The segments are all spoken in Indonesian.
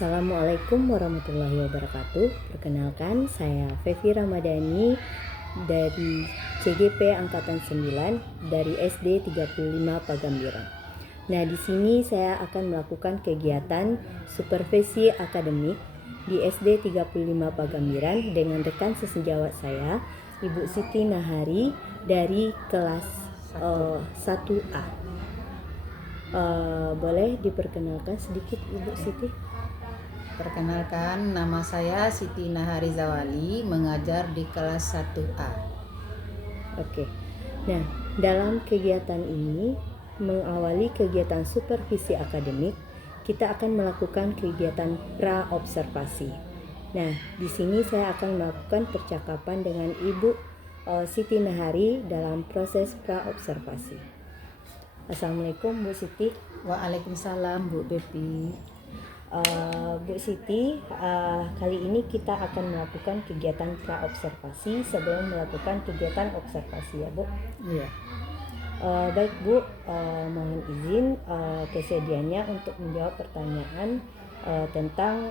Assalamualaikum warahmatullahi wabarakatuh. Perkenalkan, saya Fevi Ramadhani dari CGP Angkatan 9 dari SD 35 Pagambiran. Nah, di sini saya akan melakukan kegiatan supervisi akademik di SD 35 Pagambiran dengan rekan sesejawat saya, Ibu Siti Nahari dari kelas 1A. Boleh diperkenalkan sedikit Ibu Siti? Perkenalkan, nama saya Siti Nahari Zawali, mengajar di kelas 1A. Oke. Nah, dalam kegiatan ini, mengawali kegiatan supervisi akademik, kita akan melakukan kegiatan pra-observasi. Nah, di sini saya akan melakukan percakapan dengan Ibu Siti Nahari dalam proses pra-observasi. Assalamualaikum Bu Siti. Waalaikumsalam Bu Bepi. Bu Siti, kali ini kita akan melakukan kegiatan pra-observasi sebelum melakukan kegiatan observasi ya Bu. Iya. Baik Bu, mohon izin kesediaannya untuk menjawab pertanyaan tentang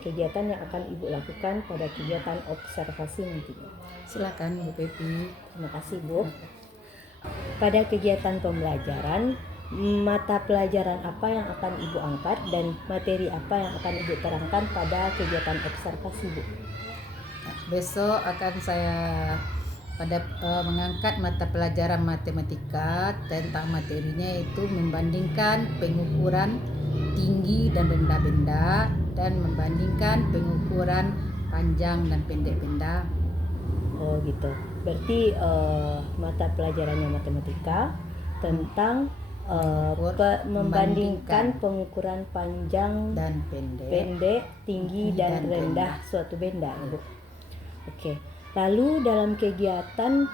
kegiatan yang akan Ibu lakukan pada kegiatan observasi nantinya. Silakan Bu Bepi. Terima kasih Bu. Pada kegiatan pembelajaran, mata pelajaran apa yang akan Ibu angkat dan materi apa yang akan Ibu terangkan pada kegiatan observasi Bu? Besok akan saya mengangkat mata pelajaran matematika. Tentang materinya itu membandingkan pengukuran tinggi dan rendah benda dan membandingkan pengukuran panjang dan pendek benda. Oh gitu. Berarti membandingkan pelajarannya matematika tentang membandingkan pengukuran panjang dan pendek, tinggi dan rendah suatu benda, Bu. Oke. Lalu dalam kegiatan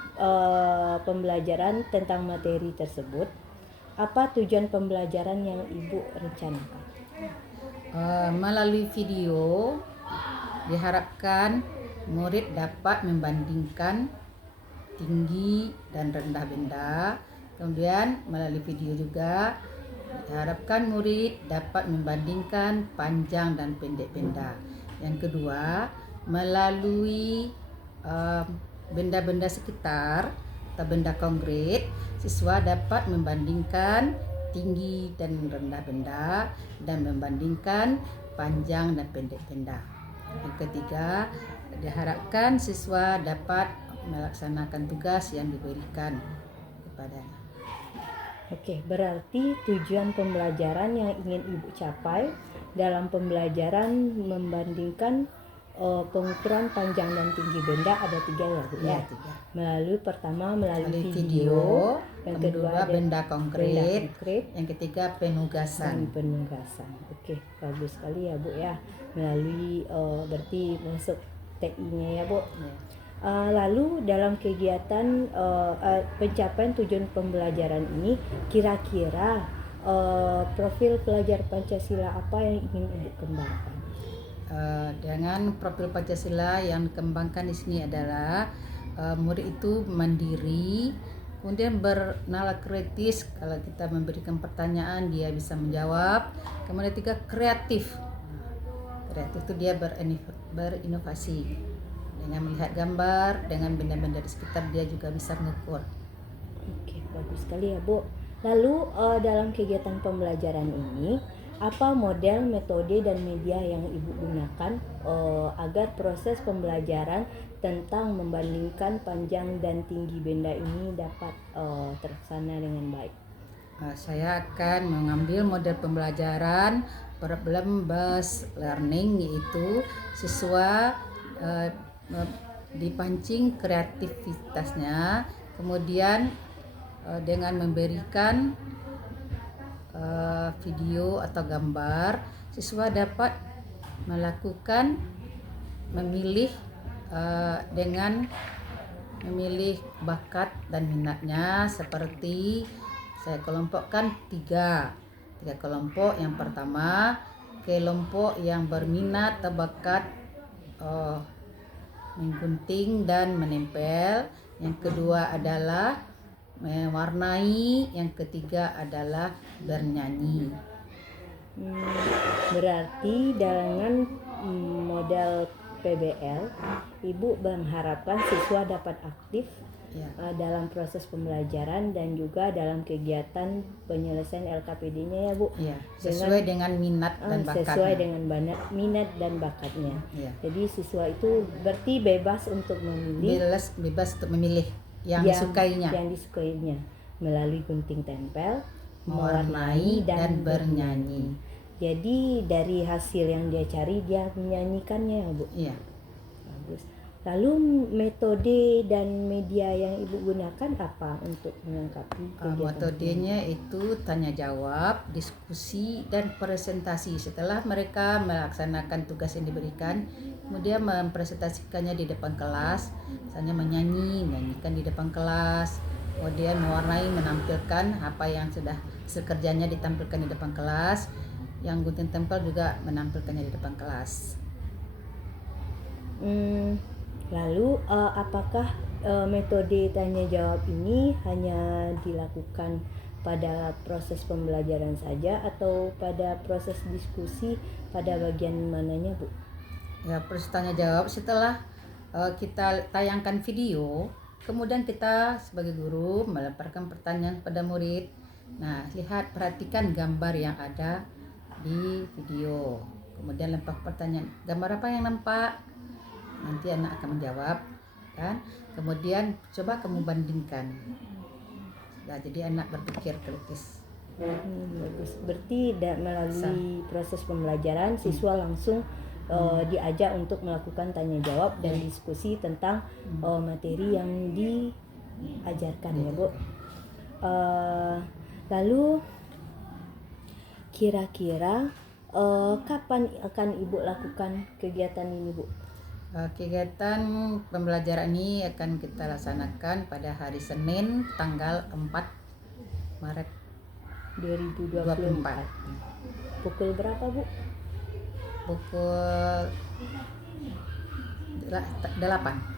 pembelajaran tentang materi tersebut, apa tujuan pembelajaran yang Ibu rencanakan? Melalui video diharapkan murid dapat membandingkan tinggi dan rendah benda. Kemudian melalui video juga diharapkan murid dapat membandingkan panjang dan pendek benda. Yang kedua, melalui benda-benda sekitar atau benda konkret, siswa dapat membandingkan tinggi dan rendah benda dan membandingkan panjang dan pendek benda. Yang ketiga, diharapkan siswa dapat melaksanakan tugas yang diberikan kepadanya. Oke, berarti tujuan pembelajaran yang ingin Ibu capai dalam pembelajaran membandingkan pengukuran panjang dan tinggi benda ada 3 ya Bu ya? 3. Pertama melalui video, yang kedua benda konkret, yang ketiga penugasan. Oke, bagus sekali ya Bu ya. Melalui berarti masuk TI-nya ya Bu. Lalu dalam kegiatan pencapaian tujuan pembelajaran ini, kira-kira profil pelajar Pancasila apa yang ingin Ibu kembangkan? Dengan profil Pancasila yang dikembangkan di sini adalah murid itu mandiri, kemudian bernalar kritis. Kalau kita memberikan pertanyaan dia bisa menjawab. Kemudian tiga, kreatif. Kreatif itu dia berinovasi dengan melihat gambar, dengan benda-benda di sekitar dia juga bisa mengukur. Oke, bagus sekali ya Bu. Lalu dalam kegiatan pembelajaran ini, apa model, metode, dan media yang Ibu gunakan agar proses pembelajaran tentang membandingkan panjang dan tinggi benda ini dapat terlaksana dengan baik? Saya akan mengambil model pembelajaran problem based learning, yaitu siswa dipancing kreativitasnya, kemudian dengan memberikan video atau gambar, siswa dapat melakukan dengan memilih bakat dan minatnya. Seperti saya kelompokkan tiga kelompok. Yang pertama, kelompok yang berminat atau bakat menggunting dan menempel. Yang kedua adalah mewarnai, yang ketiga adalah bernyanyi. Berarti dengan model PBL, Ibu mengharapkan siswa dapat aktif Ya. dalam proses pembelajaran dan juga dalam kegiatan penyelesaian LKPD-nya ya Bu. Ya, sesuai dengan minat dan bakatnya. Sesuai dengan minat dan bakatnya. Ya. Jadi siswa itu berarti bebas untuk memilih Bebas untuk memilih yang disukainya. Yang disukainya melalui gunting tempel, Mewarnai dan bernyanyi. Jadi dari hasil yang dia cari dia menyanyikannya ya Bu. Iya. Bagus. Lalu metode dan media yang Ibu gunakan apa untuk melengkapi kegiatan? Metodenya itu tanya jawab, diskusi, dan presentasi. Setelah mereka melaksanakan tugas yang diberikan, kemudian mempresentasikannya di depan kelas, misalnya menyanyikan di depan kelas, kemudian mewarnai, menampilkan apa yang sudah sekerjanya ditampilkan di depan kelas, yang gunting tempel juga menampilkannya di depan kelas. Lalu apakah metode tanya jawab ini hanya dilakukan pada proses pembelajaran saja atau pada proses diskusi pada bagian mananya Bu? Ya, proses tanya jawab setelah kita tayangkan video, kemudian kita sebagai guru melemparkan pertanyaan pada murid. Nah, perhatikan gambar yang ada di video. Kemudian lempar pertanyaan, gambar apa yang nampak? Nanti anak akan menjawab, kan? Kemudian coba kamu bandingkan. Nah, jadi anak berpikir kritis. Bagus. Berarti melalui proses pembelajaran siswa langsung diajak untuk melakukan tanya jawab dan diskusi tentang materi yang diajarkan ya Bu. Lalu kira-kira kapan akan Ibu lakukan kegiatan ini Bu? Kegiatan pembelajaran ini akan kita laksanakan pada hari Senin tanggal 4 Maret 2024. Pukul berapa Bu? Pukul 8.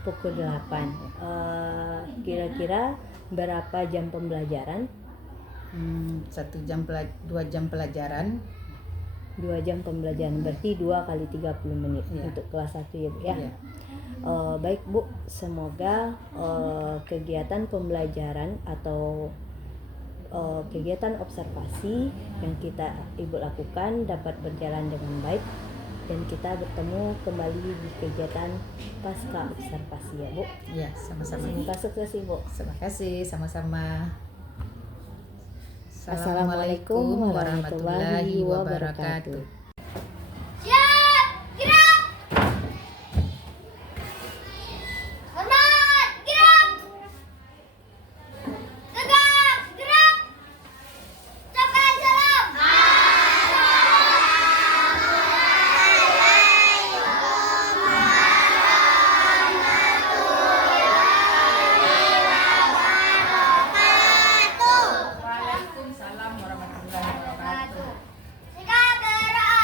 Pukul 8. Kira-kira berapa jam pembelajaran? 2 jam pelajaran. 2 jam pembelajaran, berarti 2 kali 30 menit untuk kelas 1 ya Bu ya. Baik Bu, semoga kegiatan pembelajaran atau kegiatan observasi yang Ibu lakukan dapat berjalan dengan baik dan kita bertemu kembali di kegiatan pasca observasi ya Bu. Ya, sama-sama. Semoga sukses Ibu. Terima kasih, sama-sama. Assalamualaikum warahmatullahi wabarakatuh. Siap, gerak. Hormat, gerak. Tegak, gerak. Ucapkan salam. Waalaikumsalam warahmatullahi wabarakatuh. Sikap gerak.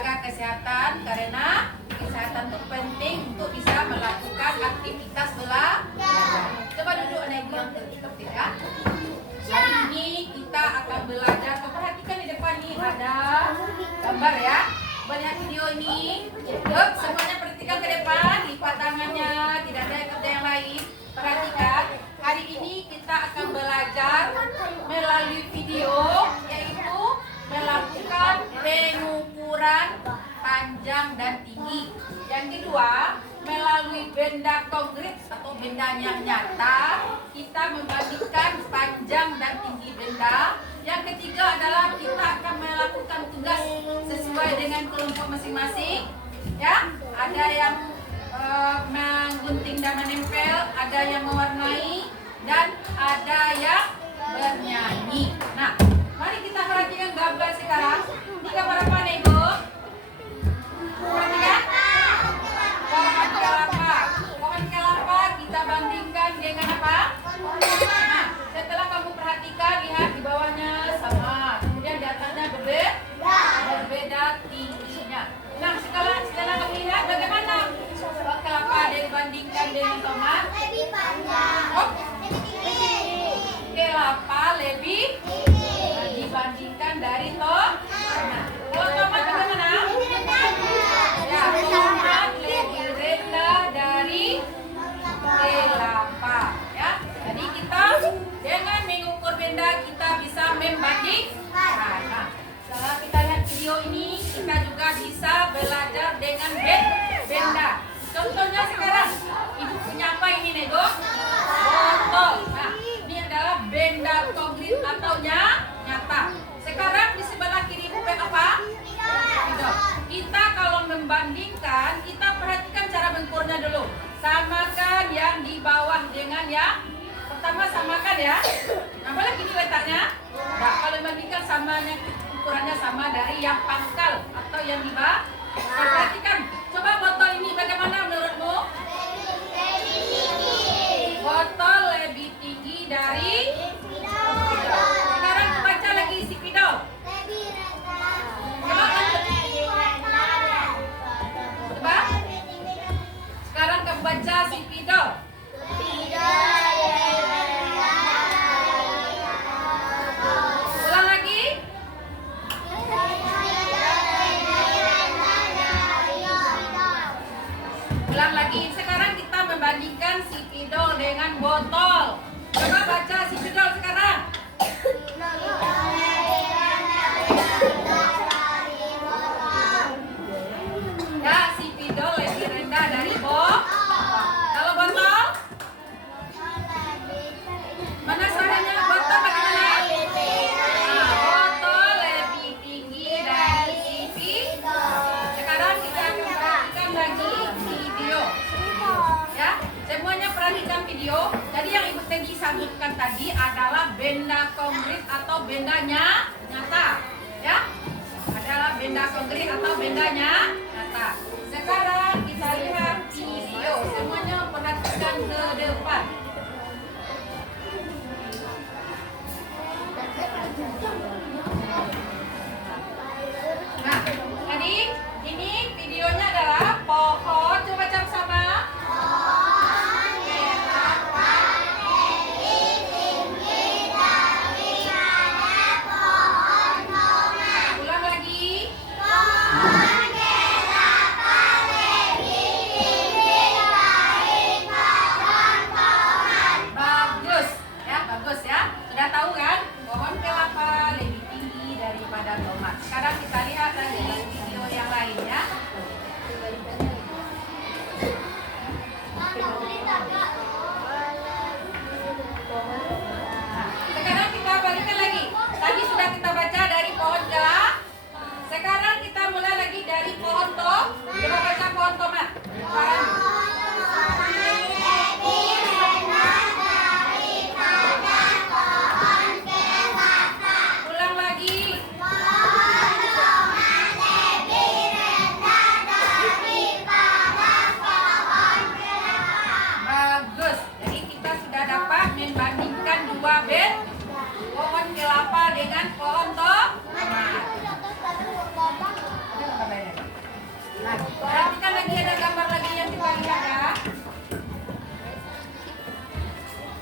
menjaga kesehatan karena kesehatan itu penting untuk bisa melakukan aktivitas belajar. Coba duduk anak ibu yang tertib ya. Hari ini kita akan belajar. Perhatikan di depan nih ada gambar ya. Banyak video ini. Yuk, semuanya perhatikan ke depan. Lipat tangannya, tidak ada kerja yang lain. Perhatikan. Hari ini kita akan belajar melalui video, yaitu melakukan pengukuran panjang dan tinggi. Yang kedua, melalui benda konkret atau benda yang nyata, kita membandingkan panjang dan tinggi benda. Yang ketiga adalah kita akan melakukan tugas sesuai dengan kelompok masing-masing. Ya, ada yang menggunting dan menempel, ada yang mewarnai, dan ada yang bernyanyi. Nah, mari kita perhatikan gambar sekarang. Ini gambar apa nih, Bu? Perhatikan. Pohon kelapa. Pohon kelapa kita bandingkan dengan apa? Nah, setelah kamu perhatikan, lihat di bawahnya sama. Kemudian di atasnya berbeda tingginya. Nah, setelah kamu lihat bagaimana pohon kelapa dibandingkan dengan tomat? Lebih panjang. Oh, Lebih tinggi. kelapa lebih dibandingkan dari tomat. Kalau tomat bagaimana? Ya, tomat lebih rendah dari kelapa. Ya, jadi kita dengan mengukur benda kita bisa membandingkan. Nah, setelah kita lihat video ini, kita juga bisa belajar dengan benda. Contohnya sekarang, ibu punya apa ini, Nego? Botol. Nah, ini adalah benda konkret atau nyata. Sekarang di sebelah kiri ibu apa? Spidol. Kita kalau membandingkan, kita perhatikan cara mengukurnya dulu. Samakan yang di bawah dengan yang pertama, samakan ya. Nah, boleh gini letaknya? Nah, kalau membandingkan samanya, ukurannya sama dari yang pangkal atau yang di bawah. Perhatikan. Coba botol ini bagaimana menurutmu? Botol lebih tinggi dari spidol. Sekarang baca lagi si spidol. Coba. Sekarang kamu baca si spidol. Ulang lagi. Ulang lagi. Sekarang kita membandingkan si spidol dengan botol. Coba baca si spidol sekarang. Ya, si spidol lebih rendah dari botol. Kalau botol, mana suaranya? Botol bagaimana? Nah, botol lebih tinggi dari si spidol. Sekarang kita akan perhatikan lagi video. Ya, semuanya perhatikan video. Jadi yang Ibu Tegi sebutkan tadi adalah benda konkret atau bendanya nyata. Ya, adalah benda konkret atau bendanya nyata. Sekarang kita lihat video. Semuanya perhatikan ke depan. Nah, jadi ini videonya adalah pohon. Coba baca sama. Ulang lagi. Bagus ya, bagus ya. Sudah tahu kan? Pohon kelapa Nah, perhatikan lagi ada gambar lagi yang kita lihat ya.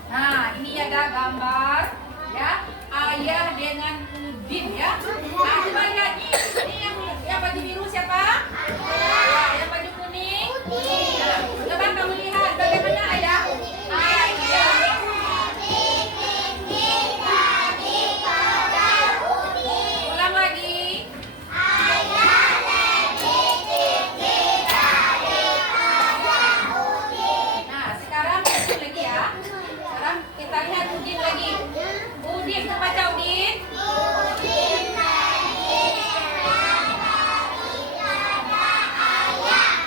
Nah, ini ada gambar ya ayah dengan Udin ya. Nah, coba lihat nih. Ini yang baju biru siapa? Ayah. Yang baju kuning? Nah, coba kamu lihat bagaimana ayah? Ayah. Ulang lagi. Nah, sekarang Udin lagi ya. Sekarang kita lihat Udin lagi. Udin, baca Udin.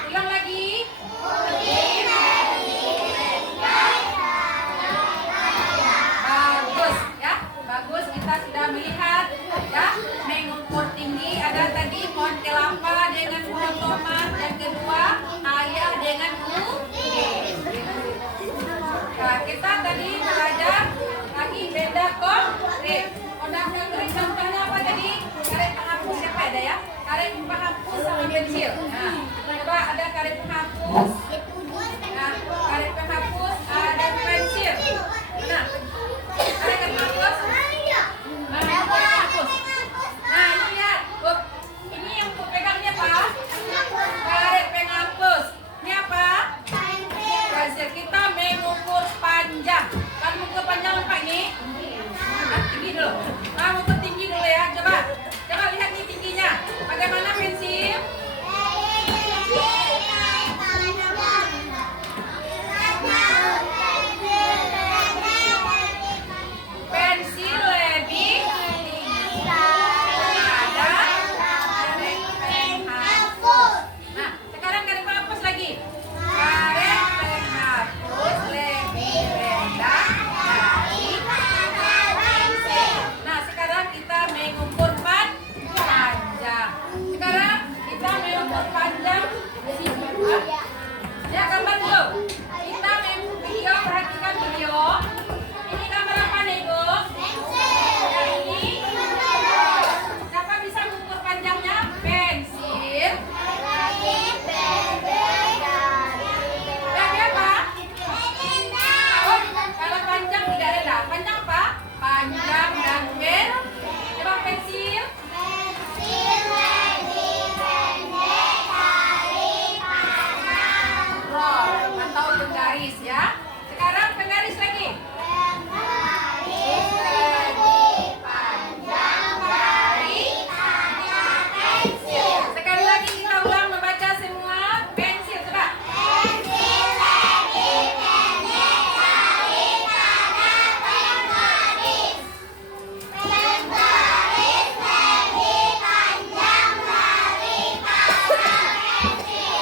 Ulang lagi. Bagus ya. Bagus, kita sudah melihat ya. Mengukur tinggi ada tadi pohon kelapa dengan pohon tomat, yang kedua ayah dengan Udin. Nah, kita tadi belajar lagi beda konkret. Kodam konkret contohnya apa tadi? Karet penghapus siapa ada ya? Karet penghapus sama pensil. Nah, coba ada karet penghapus. Nah, karet penghapus ada pensil. Nah, karet penghapus. Nah, karet penghapus. Nah, ini lihat. Ini yang aku pegang ini apa? Karet penghapus. Ini apa? Pensil. Kita mengukur panjang. Kan mengukur panjang apa ini? Nah, tinggi dulu. Nah, mengukur tinggi dulu ya. Coba lihat nih tingginya. Bagaimana pensil? Pensil lebih tinggi. Ada karet penghapus. Nah, sekarang karet penghapus lagi. Karet penghapus lebih rendah dari pensil. Nah, sekarang kita mengukur panjang. Sekarang kita mengukur panjang. Ya, gambar dulu. Kita mengukur video, perhatikan video. Ini gambar apa nih, Bu? Yang ini. Siapa bisa mengukur panjangnya? Pensil. Dari apa? Oh, kalau panjang tidak rendah. Panjang apa? Panjang dan pen. Coba pensil. Roll atau penggaris ya. Sekarang penggaris lagi. Sekali lagi kita ulang membaca semua. Pensil coba.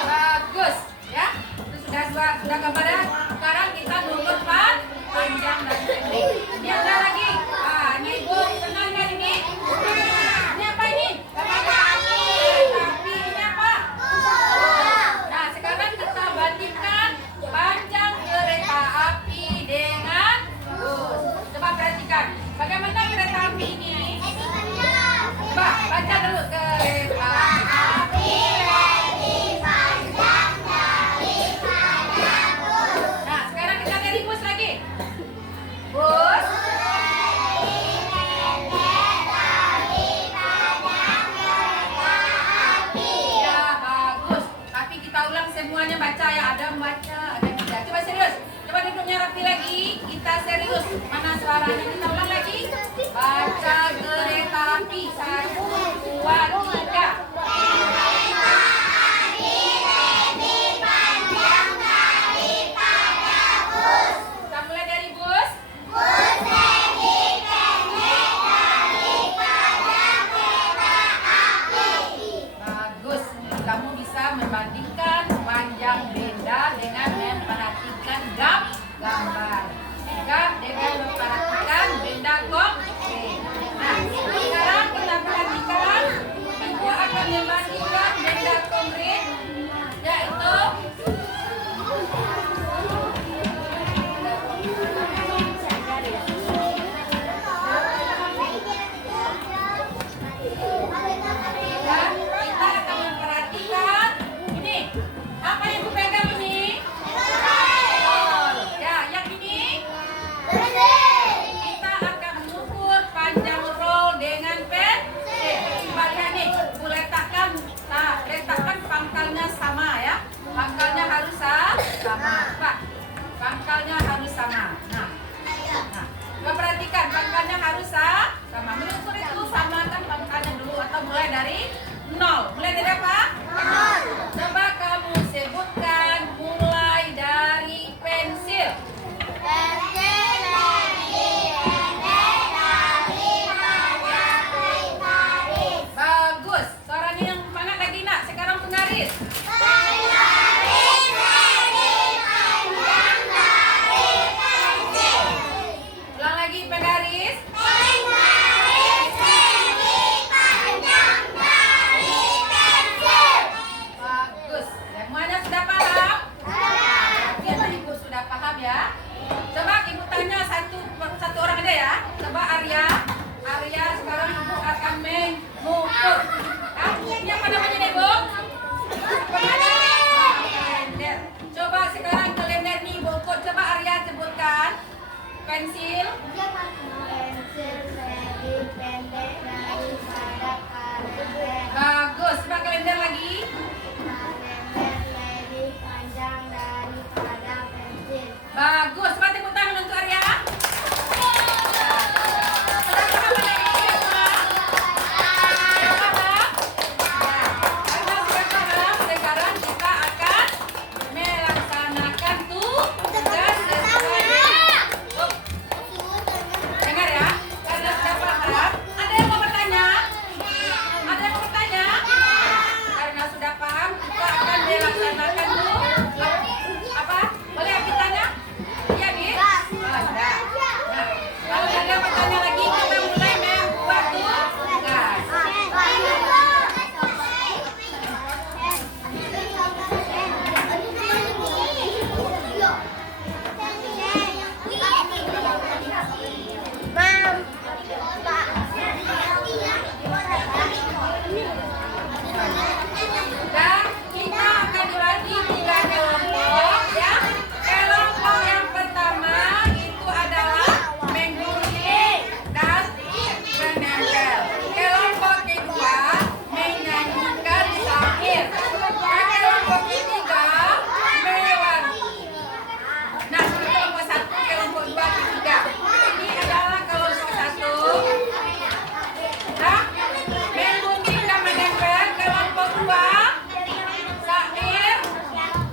Bagus ya. Itu sudah gambarnya. Sekarang kita mengukur panjang dan pendek. Ini ada lagi. Ah, ini Ibu kenal nggak ini? Ini apa ini? Tapi ini apa? Nah, sekarang kita bandingkan panjang kereta api dengan bus. Coba perhatikan. Bagaimana kereta api ini? Coba baca dulu kereta api. Nah, sekarang kita dari bus lagi. Bus. Ya, bagus. Tapi kita ulang semuanya baca ya. Ada membaca, ada yang tidak. Coba serius. Coba duduknya rapi lagi. Kita serius. Mana suaranya? Kita ulang lagi. Baca kereta api. 1, 2, 3. Kita mulai dari bus. Bagus. Kamu bisa membandingkan panjang benda dengan memperhatikan gambar. Juga dengan memperhatikan benda konkret. Nah, sekarang kita perhatikan. Ibu akan membandingkan benda konkret, yaitu dan kita akan memperhatikan baris. Ulang lagi penggaris. Bagus. Semuanya sudah paham? Oke, Ibu sudah paham ya. Coba Ibu tanya satu orang aja ya. Coba Arya. Arya, sekarang Ibu akan mengukur. Ini apa namanya nih, Bu? Kalender. Coba sekarang kalender nih, Bu. Coba Arya sebutkan. Pensil. Bagus. Coba kalender lagi. Bagus. Coba tepuk tangan untuk Arya. Sudah paham ada ini semua? Sudah paham? Karena sudah paham, sekarang kita akan melaksanakan tugas sesuai. Oh, dengar ya. Karena sudah paham, ada yang mau bertanya? Ada yang mau bertanya? Karena sudah paham, kita akan melaksanakan apa? Boleh aku tanya? Iya, Bi? Oh, sudah. Nah, kalau ada yang bertanya lagi, kita mulai membuat tugas. Dan kita akan dibagi 3 kelompok ya. Kelompok yang pertama itu adalah menggunting dan menempel. Kelompok kedua menyanyikan syair. Dan kelompok ketiga mewarnai. Nah, ini kelompok 1, kelompok 2, ketiga. Ini adalah kelompok 1. Nah, menggunting dan menempel. Kelompok 2 syair,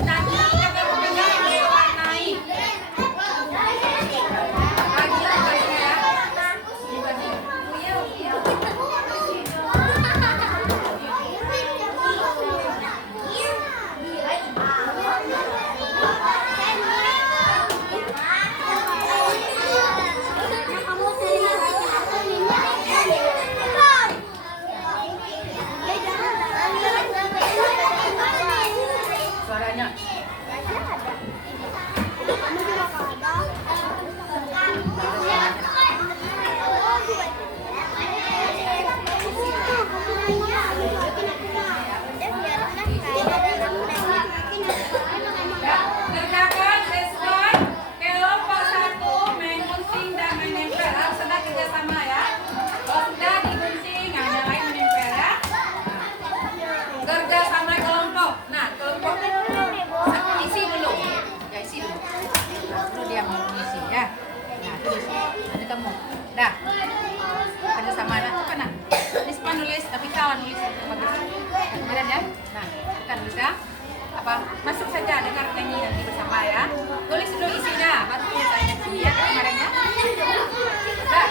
nyanyi, dan kelompok 3 mewarnai. Bagi tugasnya ya. Dibagi. Suaranya. Ya, kerjakan sesuai kelompok 1 menggunting dan menempel. Harus ada kerjasama ya. Kalau sudah digunting, yang lain menempel ya. Kerjasama kelompok. Nah, kelompok isi dulu. Ya, isi dulu. Dulu dia mau isi ya. Nah, tulis. Nanti kamu. Dah. Kerjasama nah, apa nak? Risma nulis, tapi kawan nulis. Bagus. Kemudian ya. Nah, kan nulis ya. Apa? Masuk saja dengar nyanyi nanti bersama ya. Tulis dulu isinya, baru tulisannya ya kemarin ya. Dah.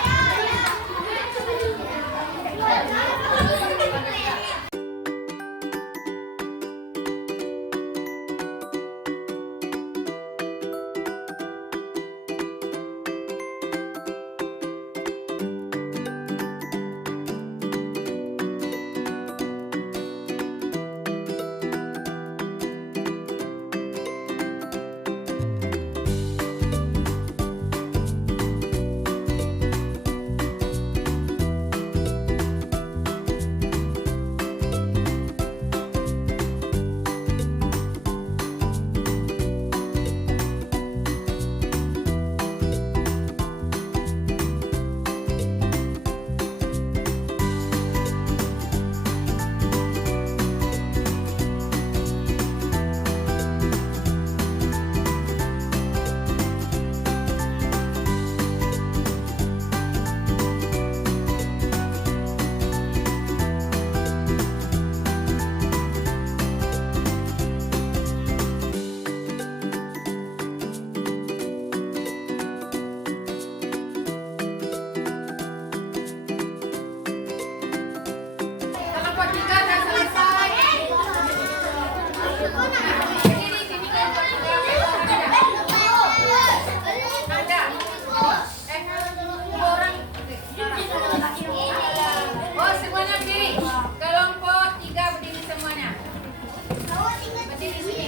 Berdiri sini.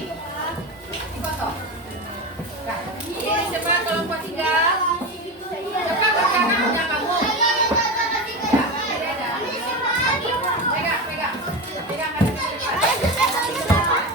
Dipotong. Nah, ini coba kelompok 3. Coba pegangan punya kamu. Ya, pegang. Pegang. Pegang kaki ke depan.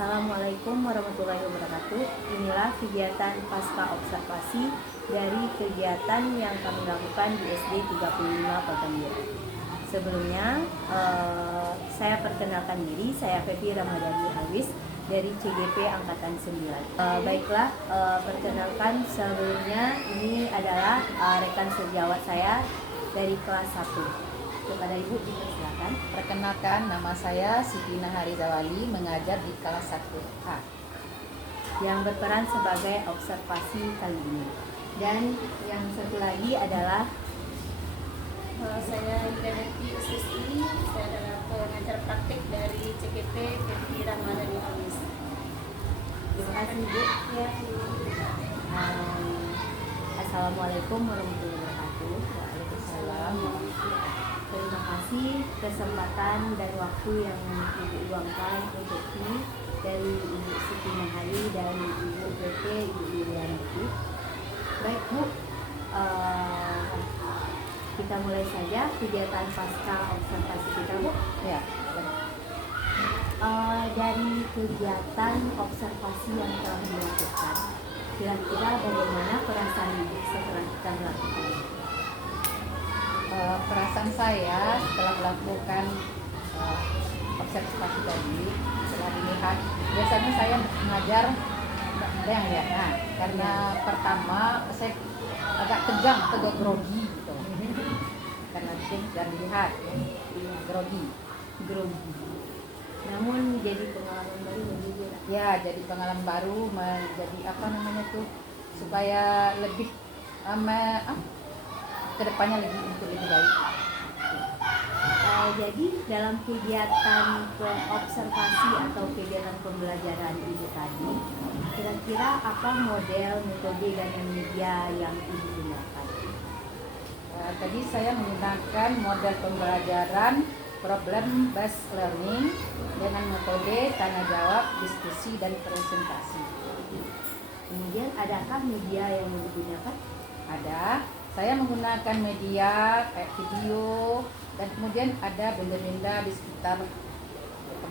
Assalamualaikum warahmatullahi wabarakatuh. Inilah kegiatan pasca observasi dari kegiatan yang kami lakukan di SD 35 Pagambiran. Sebelumnya saya perkenalkan diri, saya Fefi Ramadhani Awis dari CGP Angkatan 9. Baiklah, perkenalkan sebelumnya ini adalah rekan sejawat saya dari kelas 1. Kepada Ibu dipersilakan. Perkenalkan, nama saya Siti Naharizawali, mengajar di kelas 1A. Yang berperan sebagai observasi kali ini. Dan yang satu lagi adalah saya Ida-Deti Usisti, saya adalah pengajar praktik dari CGP Fefi Ramadhani Awis. terima kasih Bu. Ya, Assalamualaikum warahmatullahi wabarakatuh. Waalaikumsalam. Terima kasih kesempatan dan waktu yang Ibu luangkan untuk ini dari Ibu Siti Nahari dan Ibu PT Ibu Yulianti. Baik Bu, kita mulai saja kegiatan pasca observasi kita Bu. Ya, Dari kegiatan observasi yang telah dilakukan, kira-kira bagaimana perasaan Ibu setelah kita melakukan? perasaan saya setelah melakukan observasi tadi, setelah dilihat, biasanya saya mengajar ada yang lihat. Nah, karena pertama saya agak tegang, agak grogi gitu, karena dan dilihat grogi. Namun jadi pengalaman baru bagi Ibu. Ya, jadi pengalaman baru, menjadi apa namanya tuh, supaya lebih kedepannya lebih baik. Jadi dalam kegiatan observasi atau kegiatan pembelajaran Ibu tadi, kira-kira apa model, metode, dan media yang Ibu gunakan? Tadi saya menggunakan model pembelajaran problem based learning dengan metode tanya jawab, diskusi, dan presentasi. Kemudian adakah media yang Ibu gunakan? Ada, saya menggunakan media kayak video, dan kemudian ada benda-benda di sekitar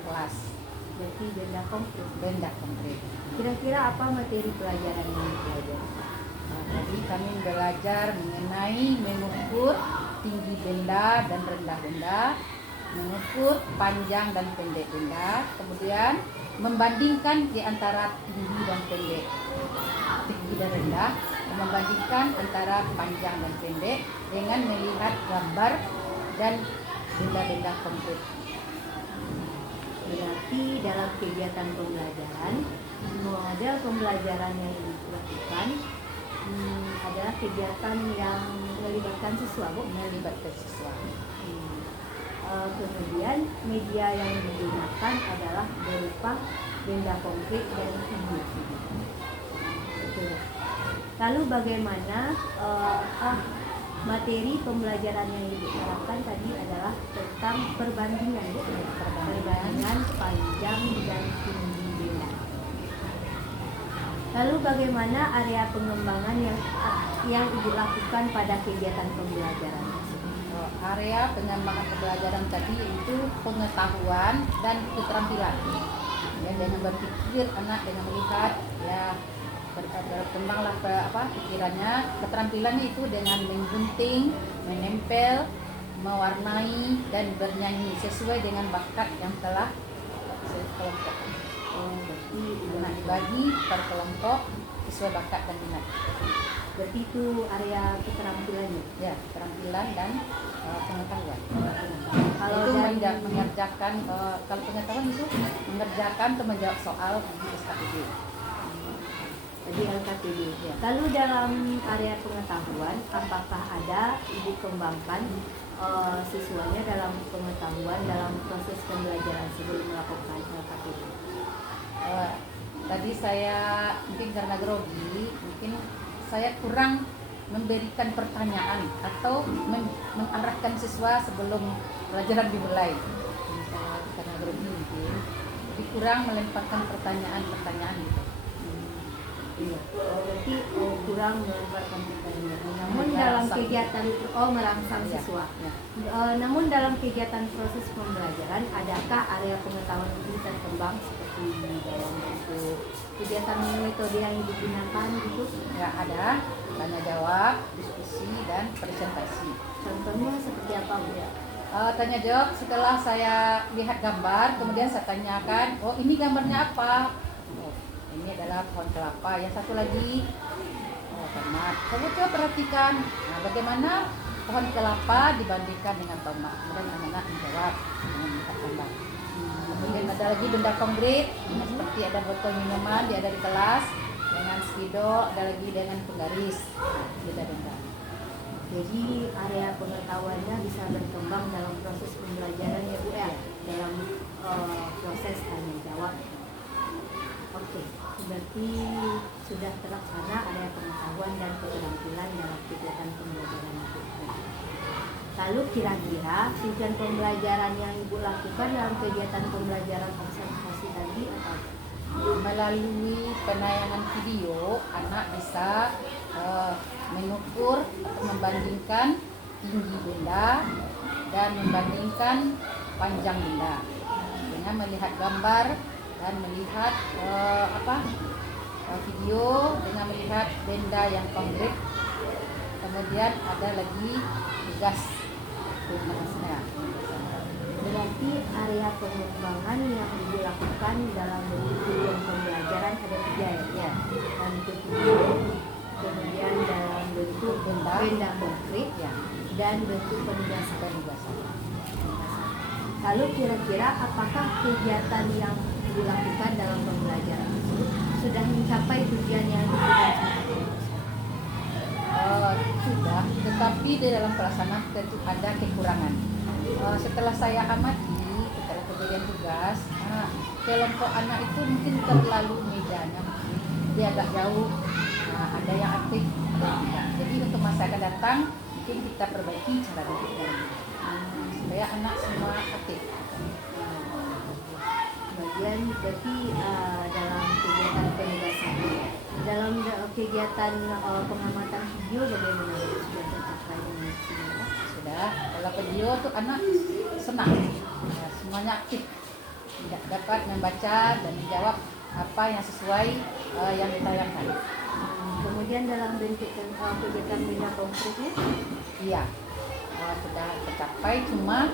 kelas, Berarti benda konkret. benda konkret. Kira-kira apa materi pelajaran yang dipelajari? Tadi kami belajar mengenai mengukur tinggi benda dan rendah benda, mengukur panjang dan pendek benda, kemudian membandingkan di antara tinggi dan pendek, tinggi dan rendah, membandingkan antara panjang dan pendek dengan melihat gambar dan benda-benda konkret. Berarti dalam kegiatan pembelajaran, model pembelajaran yang dilakukan adalah kegiatan yang melibatkan siswa, Bu. Melibatkan siswa. Kemudian media yang digunakan adalah berupa benda konkret dan video. Betul. Lalu bagaimana materi pembelajaran yang diterapkan tadi adalah tentang perbandingan, Bu. Perbandingan panjang dan tinggi benda. Lalu bagaimana area pengembangan yang Ibu lakukan pada kegiatan pembelajaran? Area pengembangan pembelajaran tadi itu pengetahuan dan keterampilan. Ya, dengan berpikir anak dengan melihat, ya berkembanglah pikirannya. Keterampilannya itu dengan menggunting, menempel, mewarnai, dan bernyanyi sesuai dengan bakat yang telah sekelompok. Berarti Nah, dibagi per kelompok sesuai bakat dan minat. berarti itu area keterampilannya. Ya, keterampilan dan pengetahuan. Kalau Itu dari mengerjakan kalau pengetahuan itu mengerjakan atau menjawab soal di SKPD. di LKPD. Ya. Lalu dalam area pengetahuan, apakah ada Ibu kembangkan siswanya dalam pengetahuan dalam proses pembelajaran sebelum melakukan LKPD? Tadi saya mungkin karena grogi, mungkin saya kurang memberikan pertanyaan atau mengarahkan siswa sebelum pelajaran dimulai. Misalnya karena grogi mungkin, jadi kurang melemparkan pertanyaan gitu. Iya. Berarti kurang melemparkan pertanyaan. Namun Merangsang. dalam kegiatan merangsang Ya, siswa. ya. Namun dalam kegiatan proses pembelajaran, adakah area pengetahuan itu terkembang seperti dalam bentuk kegiatan metode yang digunakan gitu? Ya, ada tanya jawab, diskusi, dan presentasi. Contohnya seperti apa Bu ya? Tanya jawab setelah saya lihat gambar, kemudian saya tanyakan, oh ini gambarnya apa? Oh, ini adalah pohon kelapa. Yang satu lagi, oh tomat. Kamu coba perhatikan, nah, bagaimana pohon kelapa dibandingkan dengan tomat. Kemudian anak-anak menjawab dengan melihat gambar. Kemudian ada lagi benda konkret, seperti ada botol minuman, dia ada di kelas, dengan spidol, ada lagi dengan penggaris. Beda-beda. Jadi area pengetahuannya bisa berkembang dalam proses pembelajaran ya Bu ya, dalam proses tanya jawab. Oke, berarti sudah terlaksana area pengetahuan dan keterampilan dalam kegiatan pembelajaran itu. Lalu kira-kira tujuan pembelajaran yang Ibu lakukan dalam kegiatan pembelajaran observasi tadi apa? Melalui penayangan video, anak bisa mengukur atau membandingkan tinggi benda dan membandingkan panjang benda dengan melihat gambar dan melihat video dengan melihat benda yang konkret. Kemudian ada lagi tugas tugasnya. Berarti area pengembangan yang dilakukan dalam bentuk tujuan pembelajaran ada 3 ya. Dalam bentuk video, kemudian dalam bentuk benda konkret Ya, dan bentuk penugasan. Lalu kira-kira apakah kegiatan yang dilakukan dalam pembelajaran tersebut sudah mencapai tujuan yang ditentukan? sudah, tetapi di dalam pelaksanaan tentu ada kekurangan. Setelah saya amati, setelah kejadian tugas, kelompok anak itu mungkin terlalu mejanya, dia agak jauh, ada yang aktif, ada yang tidak. Jadi untuk masa akan datang, mungkin kita perbaiki cara didiknya supaya anak semua aktif. Kemudian berarti dalam kegiatan penugasan, dalam kegiatan pengamatan video bagaimana sudah tercapai dengan maksimal? Sudah, kalau video tuh anak senang, semuanya aktif, tidak dapat membaca dan menjawab apa yang sesuai yang ditayangkan. Kemudian dalam bentuk kegiatan benda konkretnya? Iya, sudah tercapai, cuma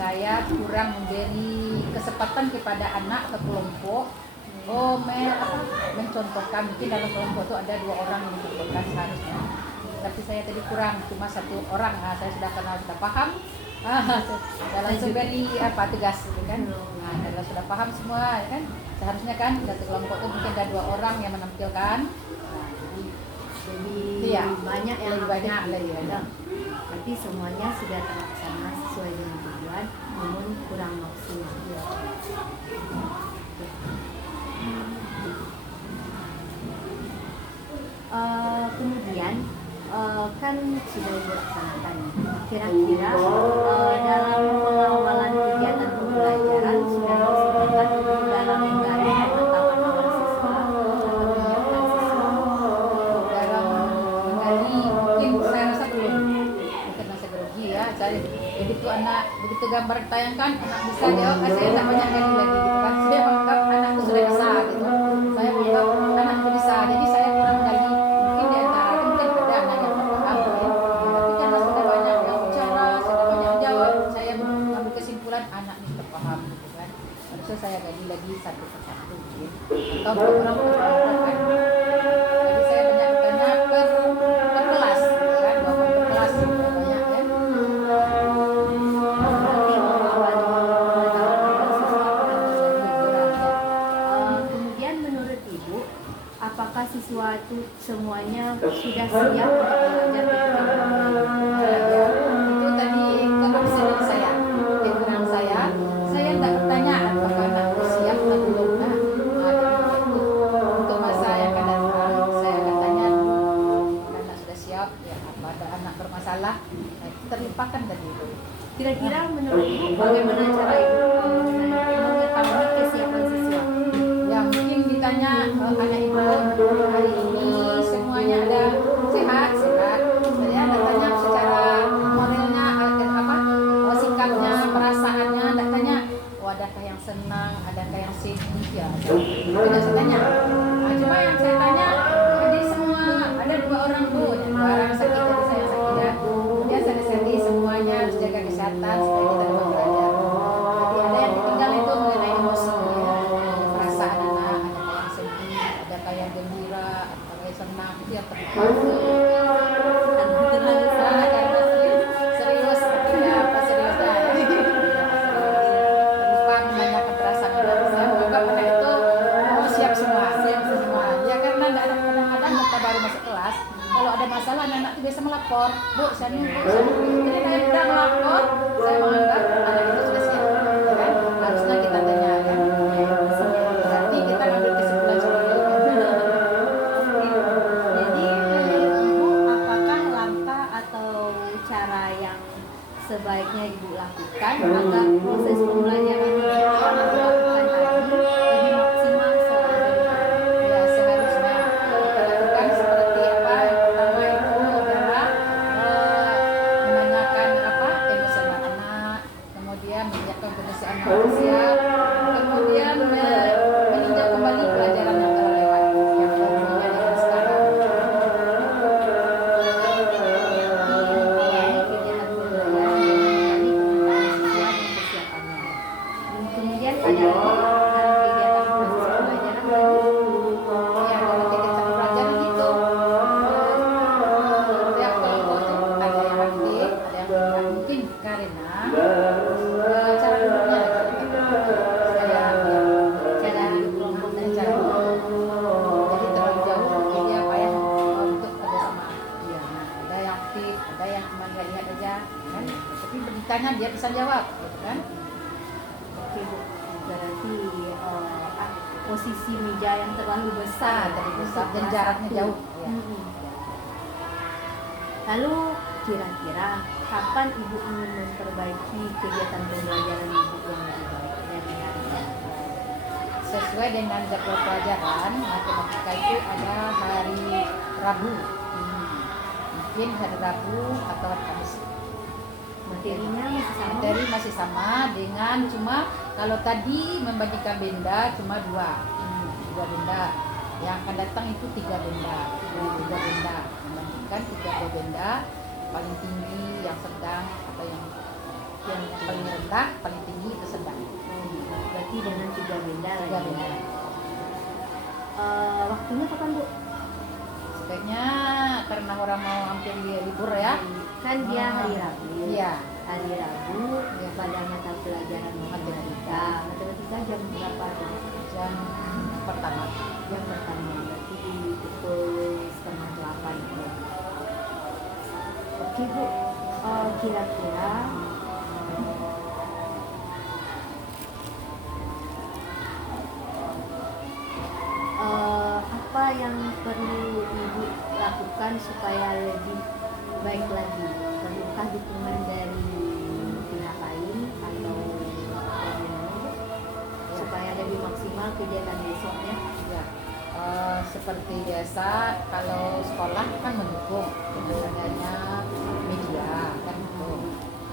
saya kurang memberi kesempatan kepada anak atau kelompok mencontohkan. Mungkin dalam kelompok itu ada 2 orang yang mencontohkan seharusnya, tapi saya tadi kurang, cuma 1 orang. Saya sudah kenal, sudah paham, saya langsung beri tugas gitu kan. Kalau sudah paham semua kan, seharusnya kan satu kelompok itu mungkin ada 2 orang yang menampilkan. Jadi Iya, banyak yang lebih banyak, aktif lebih gitu. banyak. Berarti semuanya sudah terlaksana sesuai dengan tujuan, namun kurang maksimal. Kemudian kan sudah dilaksanakan. Kira-kira dalam pengawalan kegiatan pembelajaran sudah disediakan untuk dalam menggali pengetahuan awal siswa atau menyiapkan siswa. Dalam menggali mungkin saya rasa belum, mungkin masih grogi ya. Saya begitu anak begitu gambar ditayangkan, anak bisa jawab, saya tak banyak gali lagi gitu kan. Saya menganggap anak itu sudah bisa gitu. Saya menganggap anak itu bisa, jadi saya kurang gali. Mungkin di antara mungkin ada anak yang paham ya. Tapi karena sudah banyak yang bicara, sudah banyak jawab, saya mengambil kesimpulan anak ini terpaham gitu kan. Harusnya saya gali lagi satu persatu gitu. Atau program kan. Jadi saya banyak bertanya per kelas gitu kan, bapak per kelas banyak ya. Berarti pengawalan pengetahuan awal siswa akan lebih berat ya. Kemudian menurut Ibu, apakah siswa itu semuanya sudah siap untuk belajar ketika Itu tadi keabsenan saya, kekurangan saya tidak bertanya apakah anak itu siap atau belum. Itu untuk masa yang akan datang saya akan tanya anak sudah siap ya, apa ada anak bermasalah, itu terlupakan tadi itu. Kira-kira menurut Ibu bagaimana cara Ibu mengetahui kesiapan siswa? Ya mungkin ditanya anak ibu hari ini semuanya ada sehat. Saya tanya secara moralnya sikapnya, perasaannya, tanya adakah yang senang senang, adakah yang sedih ya. Itu nggak saya tanya. Nah, cuma yang saya tanya, jadi semua ada 2 orang Bu, yang 2 orang sakit jadi saya sakit ya. Kemudian sekali semuanya harus jaga kesehatan supaya kita dapat belajar. Jadi ada yang ditinggal itu mengenai emosi ya, perasaan anak, adakah yang sedih, adakah yang gembira, adakah yang senang, itu yang penting. Karena serius artinya apa seriusnya ya. Lupa menanyakan perasaan anak. Saya menganggap anak itu siap semua ya, karena kadang-kadang kita baru masuk kelas, kalau ada masalah anak-anak itu biasa melapor, Bu saya nunggu, jadi saya udah melapor, saya menganggap anak itu sudah siap ya kan, harusnya kita tanya kan, berarti kita ambil kesimpulan sendiri. Jadi menurut Ibu apakah langkah atau cara yang sebaiknya Ibu lakukan agar proses pembelajaran yang akan Ibu lakukan tadi lebih maksimal Ya seharusnya kita lakukan seperti apa, yang pertama itu adalah menanyakan apa emosional anak, kemudian menyiapkan kebersihan manusia, kemudian meninjau kembali pelajaran yang telah lewat yang tentunya dengan sekarang. Kemudian ada lagi dalam kegiatan proses pembelajaran tadi Ya dalam kegiatan pelajaran itu tiap kelompok itu ada yang aktif, ada yang tidak, mungkin karena cara duduknya saya cara duduk kelompok dan cara jadi terlalu jauh jadi apa ya untuk kerjasama ya, ada yang aktif, ada yang cuma lihat aja kan, tapi ditanya dia bisa jawab gitu kan. Oke Bu, berarti posisi meja yang terlalu besar Dari untuk besar dan kelas jaraknya satu. jauh ya. Mm-mm. Lalu kira-kira kapan Ibu ingin memperbaiki kegiatan pembelajaran Ibu yang lebih baik dari hari ini? Sesuai dengan jadwal pelajaran matematika itu ada hari Rabu. Mungkin hari Rabu atau hari Kamis. Materinya masih sama? Materi masih sama dengan cuma kalau tadi membagikan benda cuma 2 benda. Yang akan datang itu 3 benda. 3 benda. Membagikan 3 benda paling tinggi, yang sedang atau yang paling rendah, paling tinggi itu sedang. Berarti dengan 3 benda 3 lagi. benda. Waktunya kapan Bu? Sebaiknya karena orang mau hampir libur ya. Kan dia hari Rabu. Iya. Hari Rabu pada mata pelajaran matematika. Matematika jam berapa tuh? Jam pertama. Jam pertama berarti pukul 7:30 itu. Oke Bu, kira-kira apa yang perlu Ibu lakukan supaya lebih baik lagi? Perlukah dukungan dari pihak lain atau bagaimana Bu? Supaya lebih maksimal kegiatan besoknya? Ya. Seperti biasa kalau sekolah kan mendukung dengan adanya media kan gitu.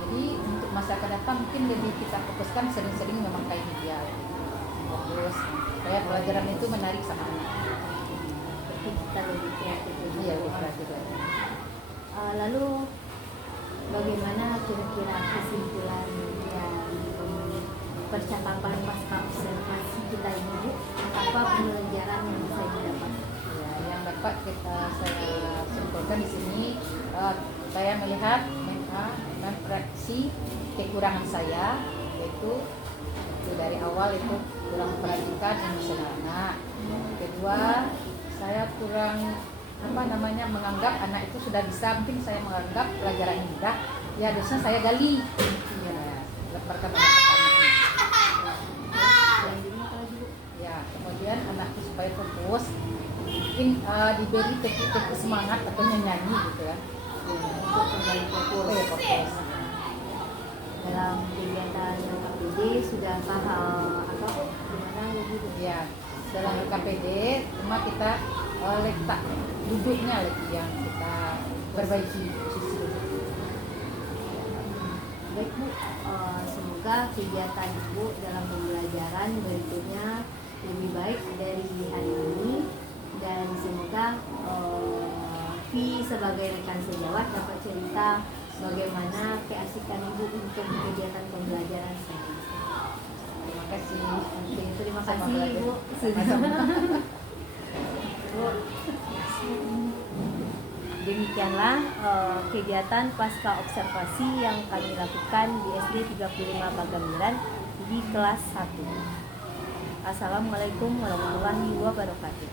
Jadi untuk masa akan datang mungkin lebih kita fokuskan sering-sering memakai media. Fokus supaya pelajaran itu menarik sama anak. Berarti kita lebih kreatif lebih Iya, jauh. kreatif lagi. Lalu bagaimana kira-kira kesimpulan yang percakapan pasca observasi kita ini Bu? Apa pembelajaran yang bisa didapat? Ya, yang dapat saya simpulkan di sini, saya melihat mempereaksi kekurangan saya, yaitu itu dari awal itu kurang memperhatikan emosional anak. Kedua, saya kurang menganggap anak itu sudah bisa, mungkin saya menganggap pelajaran mudah, ya harusnya saya gali. Ya, pertama. Ya, kemudian anak itu supaya fokus, mungkin diberi teknik semangat atau nyanyi gitu ya, untuk kembali fokus. Dalam kegiatan KPD sudah paham apa Bu? Gimana begitu? Ya, dalam KPD cuma kita letak duduknya lagi yang kita perbaiki posisi duduk. Baik Bu, semoga semoga kegiatan Ibu dalam pembelajaran berikutnya lebih baik dari hari ini, dan semoga Vi sebagai rekan sejawat dapat cerita bagaimana keasikan Ibu untuk kegiatan pembelajaran selanjutnya. Terima kasih. Oke, terima Sama kasih belajar. Ibu. Sama-sama. Bu. Demikianlah kegiatan pasca observasi yang kami lakukan di SD 35 Pagambiran di kelas 1. Assalamualaikum warahmatullahi wabarakatuh.